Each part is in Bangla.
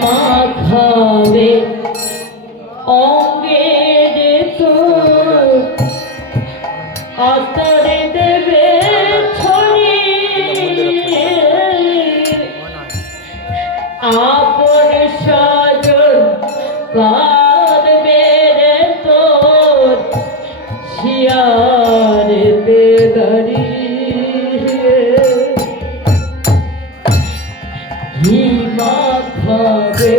মাখাবে অঙ্গের তো আতরে দেবে ছড়িয়ে আপন সাজন কাঁদবে রে তোর শিয়ারেতে দাঁড়িয়ে ঘি মাখাবে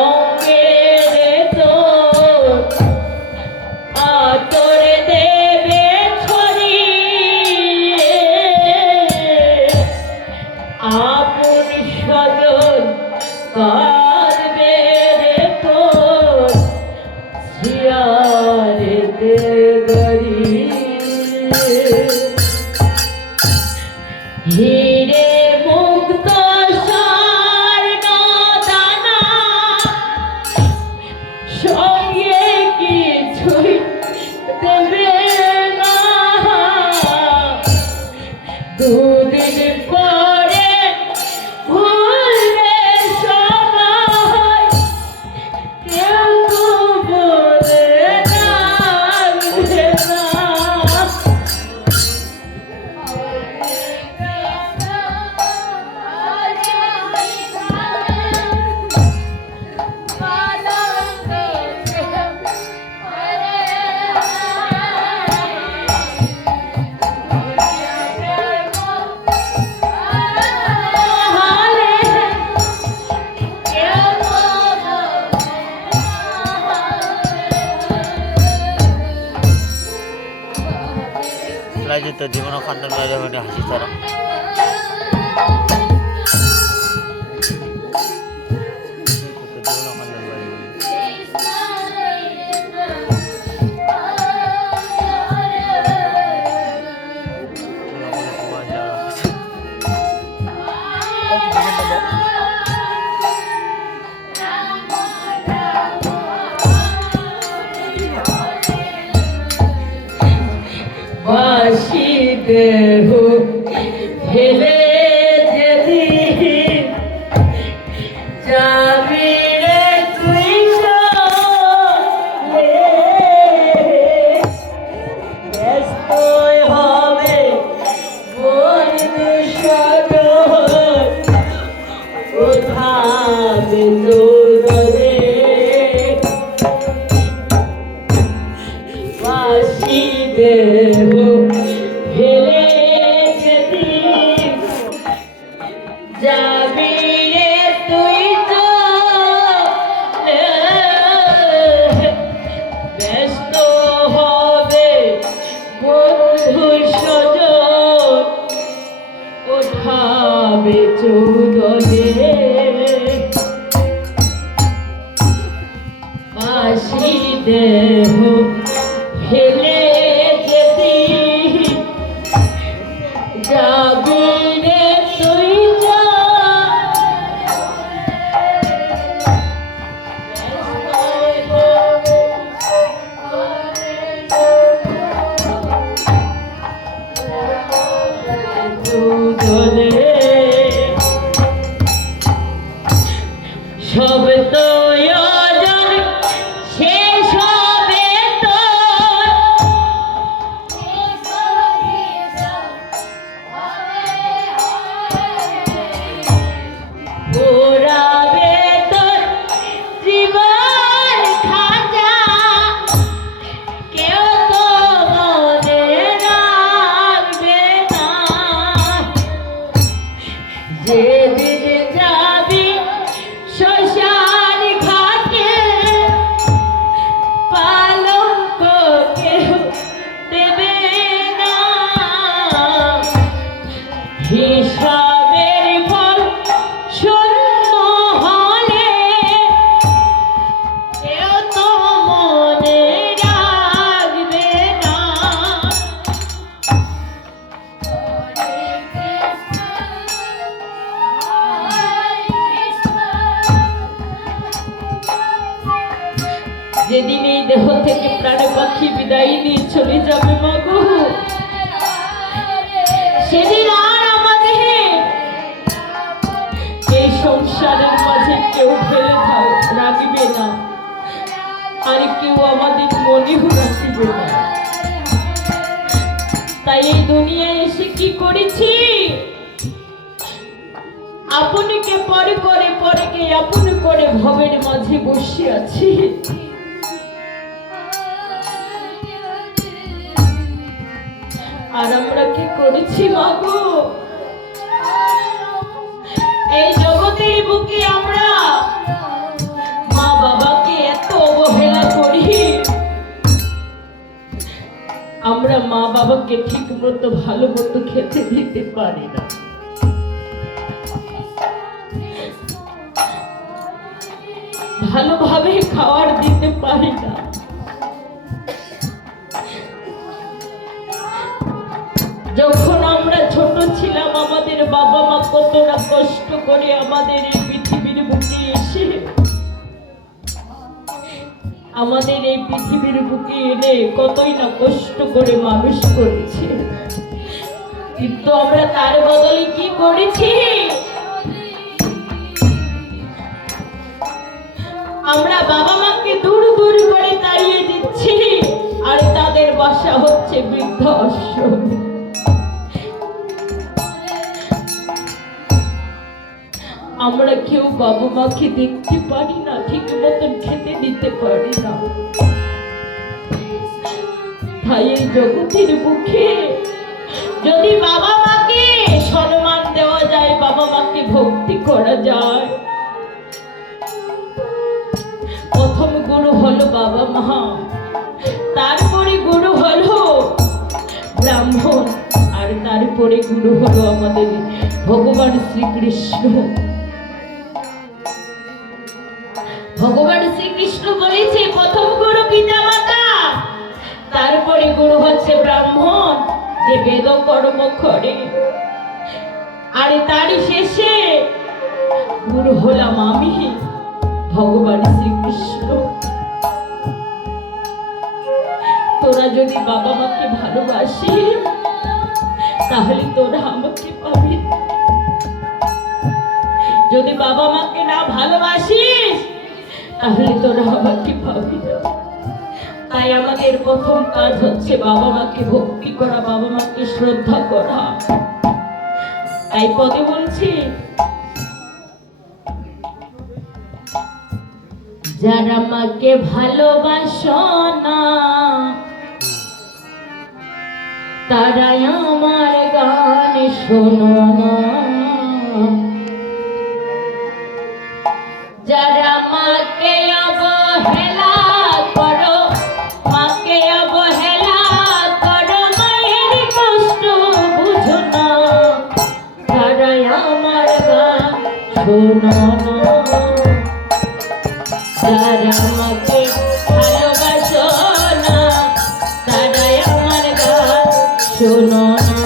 অঙ্গের তোর আতরে দেবে ছড়িয়ে আপন স্বজন কাঁদবে রে তোর শিয়ারেতে দাঁড়িয়ে হিরে মুক্ত স্বর্ণ দানা সঙ্গে কিছুই দেবে না দুদিন পরে ভুলবে সবাই কেউ তো বলে রাখবে না রাজিত জীবন খণ্ডন বাইরে মানে হাসি তারা বাসি দেহ ফেলে যদি যাবি রে তুই চলে ব্যস্ত হবে বন্ধু সাগর উঠাবে তোরে বাসি দেহ ফেলে যদি যাবি রে তুই চলে ব্যস্ত হবে বন্ধু সজন ওঠাবে চৌদরে বাসি দেহ ফেলে যদি যাবি রে তুই সব তো শেষ হবে তোর ঘোরাবে তোর জীবন খাজা কেউ তো মনে রাখবে না যেদিন যাবি শ্মশান ঘাটে পালঙ্ক কেউ দেবে না হিসাবের ফল শূন্য হলে কেউ তো মনে রাখবে না যেদিন এই দেহ থেকে প্রাণ পাখি বিদায় নিয়ে চলে যাবে মাগো সেদিন আর আমাদের এই সংসার সংসারের মাঝে কেউ ফেলে রাখবে না, আর কেউ আমাদের মনেও রাখবে না। তাই এই দুনিয়ায় এসে কি করেছি, আপনকে পরে করে পরেকে আপন করে ভবের মাঝে বসে আছি। আর আমরা কি করেছি মাগো, এই জগতের বুকে আমরা মা বাবাকে এত অবহেলা করি। আমরা মা বাবাকে ঠিক মতো ভালো মতো খেতে দিতে পারি না। ভালোভাবে খাবার দিতে পারি না। যখন আমরা ছোট ছিলাম আমাদের বাবা মা কতটা কষ্ট করে আমাদের এই পৃথিবীর বুকে এসে আমাদের এই পৃথিবীর বুকে এনে কতই না কষ্ট করে মানুষ করেছে। কিন্তু আমরা তার বদলে কি করেছি, আমরা বাবা মাকে দূর দূর করে তাড়িয়ে দিচ্ছি, আর তাদের বাসা হচ্ছে বৃদ্ধাশ্রম। আমরা কেউ বাবা মাকে দেখতে পারি না, ঠিক মতন খেতে দিতে পারি না। তাই এই জগতের বুকে যদি বাবা মাকে সম্মান দেওয়া যায়, বাবা মাকে ভক্তি করা যায়, প্রথম গুরু হলো বাবা মা, তারপরে গুরু হলো ব্রাহ্মণ, আর তারপরে গুরু হলো আমাদের ভগবান শ্রীকৃষ্ণ। ভগবান শ্রীকৃষ্ণ বলেছে প্রথম গুরু পিতা মাতা, তারপরে গুরু হচ্ছে ব্রাহ্মণ যে বেদ কর্ম করে, আর তার শেষে গুরু হলাম আমি ভগবান শ্রীকৃষ্ণ। তোরা যদি বাবা মাকে ভালোবাসিস তাহলে তোরা আমাকে পাবি, যদি বাবা মাকে না ভালোবাসিস তাহলে তোরা আমাকে পাবি না। তাই আমাদের প্রথম কাজ হচ্ছে বাবা মাকে ভক্তি করা, বাবা মাকে শ্রদ্ধা করা। তাই পদে বলছি, যারা মাকে ভালোবাসো না তারাই আমার গান শোনো না, যারা মাকে অবহেলা করো, মাকে অবহেলা করো, মায়ের কষ্ট বুঝো না, তারাই আমার গান শোনো না। যারা আমাকে ভালোবাসো না তারাই আমার গান শোনো না।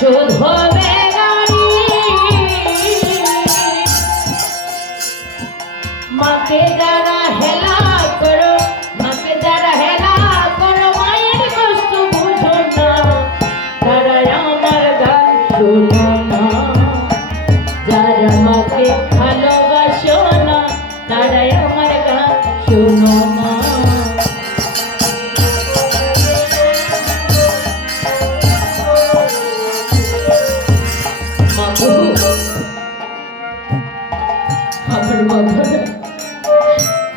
শোধবে গাড়ি মাকে যারা হেলা করো, মাকে যারা হেলা করো, মায়ের কষ্ট বুঝো না, তারা আমার গান শোনো না। যারা মাকে ভালোবাসো না, তারা আমার গান শোনো না। আমার বাবা,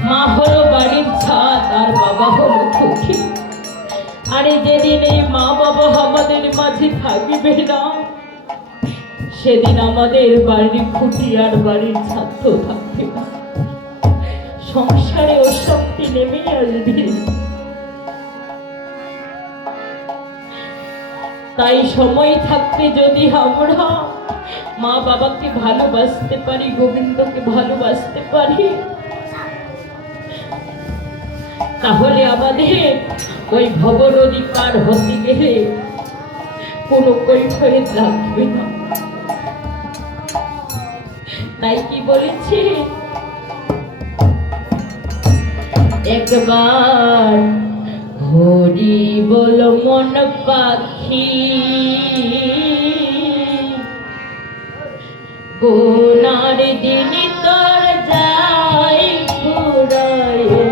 মা হলো বাড়ির ছাদ আর বাবা হলো খুকি। আরে যেদিন এই মা বাবা আমাদের মাঝে থাকবে না, সেদিন আমাদের বাড়ির খুঁটি আর বাড়ির ছাদ তো থাকবে না। সংসারে অশান্তি নেমে আসবে। তাই সময় থাকতে যদি আমরা মা বাবাকে ভালোবাসতে পারি, গোবিন্দকে ভালোবাসতে পারি, তাহলে আমাদের ওই ভবনদী পার হতে গেলে কোনো কৈফিয়ত লাগবে না। তাই কি বলেছে, একবার হরি বল মন পাখি, কোনার দিন তোর যাই ফুরায়ে,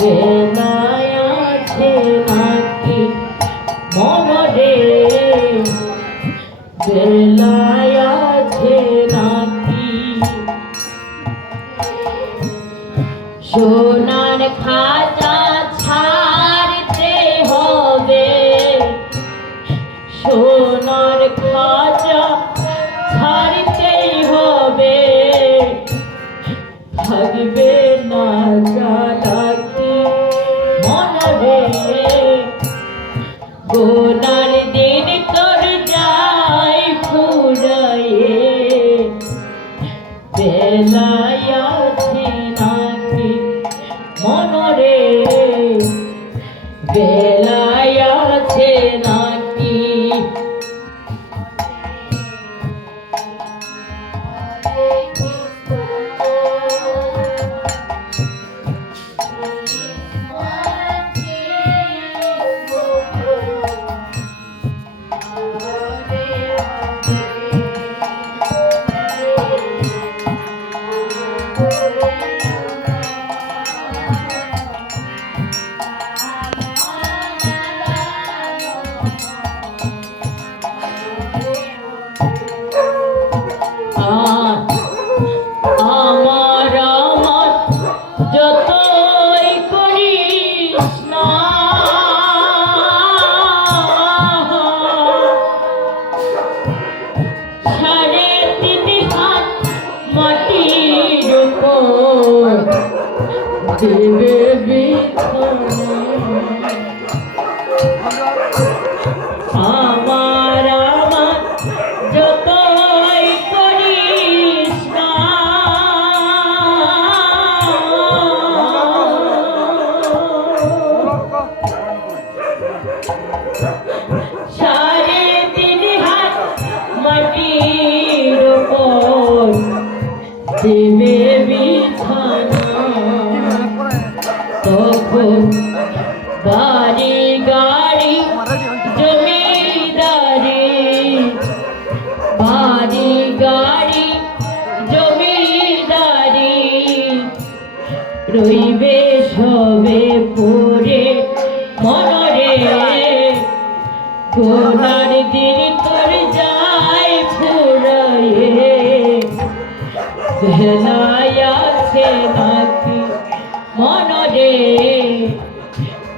বেলায় আছে নাকি মনরে, বেলায় আছে নাকি সোনার খাঁচা ছাড়তে হবে, সোনার খাঁচা ছাড়তেই হবে, থাকবে না চালাকি মনরে, গোনার দিন তোর যাই ফুরায়ে, বেলায় আছে নাকি মনরে, বেলায় আছে নাকি। আমার আমার যতই করিস না, সাড়ে তিন হাত মাটির উপর দেবে বিছানা। আমার আমার যতই করিস না, সাড়ে তিন হাত মাটির উপর দেবে বিছানা। তখন বাড়ি গাড়ি জমিদারি, বাড়ি গাড়ি জমিদারি, রইবে সবে পড়ে মনরে, গোনার দিন তোর যাই ফুরায়ে, বেলায় আছে নাকি মনরে,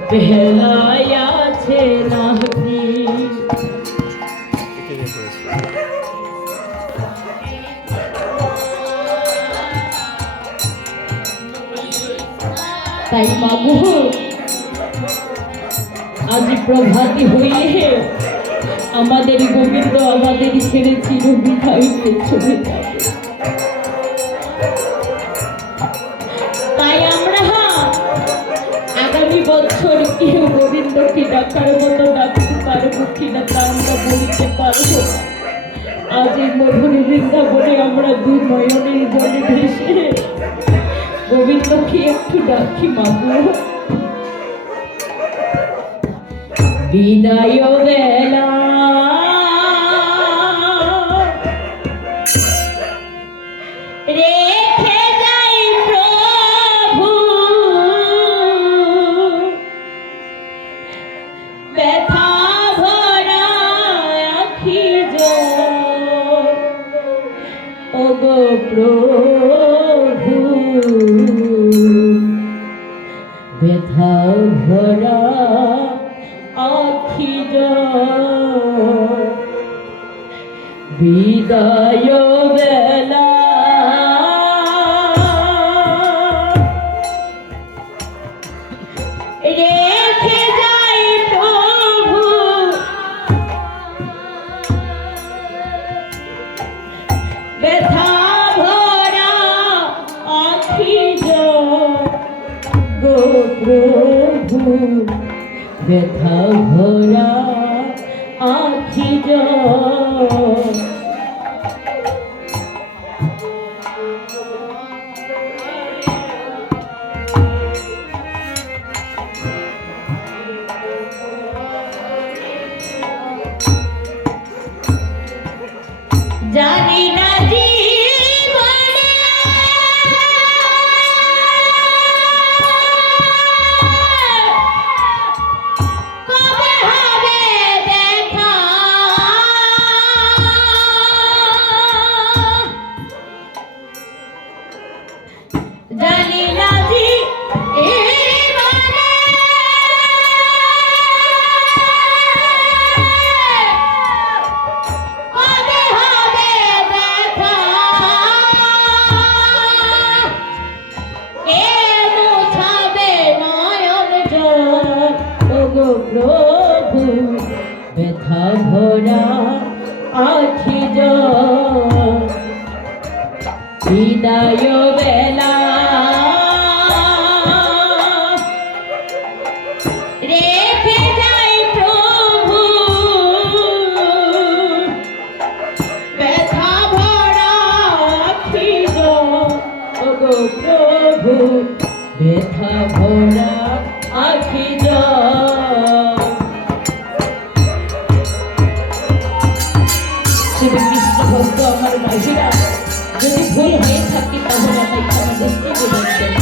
বেলায় আছে নাকি। তাই বাবু, আজ প্রভাতী হইলে আমাদের গোবিন্দ আমাদের ছেড়ে চিরবিদায়কে চলে যাবে। তাই আমরা আগামী বছর কেউ গোবিন্দকে ডাকার মতো ডাকতে পারবো কিনা তা পারবো না। আজ এই মধুর বৃন্দাবনে আমরা দু নয়নের জলে ভেসে গোবিন্দকে একটু ডাকি মাগো। বিদায় বেলা রেখে যাই প্রভু ব্যথা ভরা আখি জল, ওগো প্রভু ব্যথা ভরা আখি জল, বিদায় বেলা রেখে যাই প্রভু ব্যথা ভরা আখি জল, গো প্রভু ব্যথা ভরা আখি জল। জানি না জীবনে কবে হবে দেখা, জানি না কবে হবে দেখা, কে মুছাবে নয়ন জল, ওগো প্রভু ব্যথা ভরা আখি জল, বিদায় বেলা রেখে যাই প্রভু ব্যথা ভরা আখি জল, ওগো প্রভু ব্যথা ভরা আখি জল। শ্রীকৃষ্ণ ভক্ত আমার মাঝিরা, যদি ভুল হয়ে থাকে তাহলে আমায় ক্ষমা দৃষ্টি দিবেন।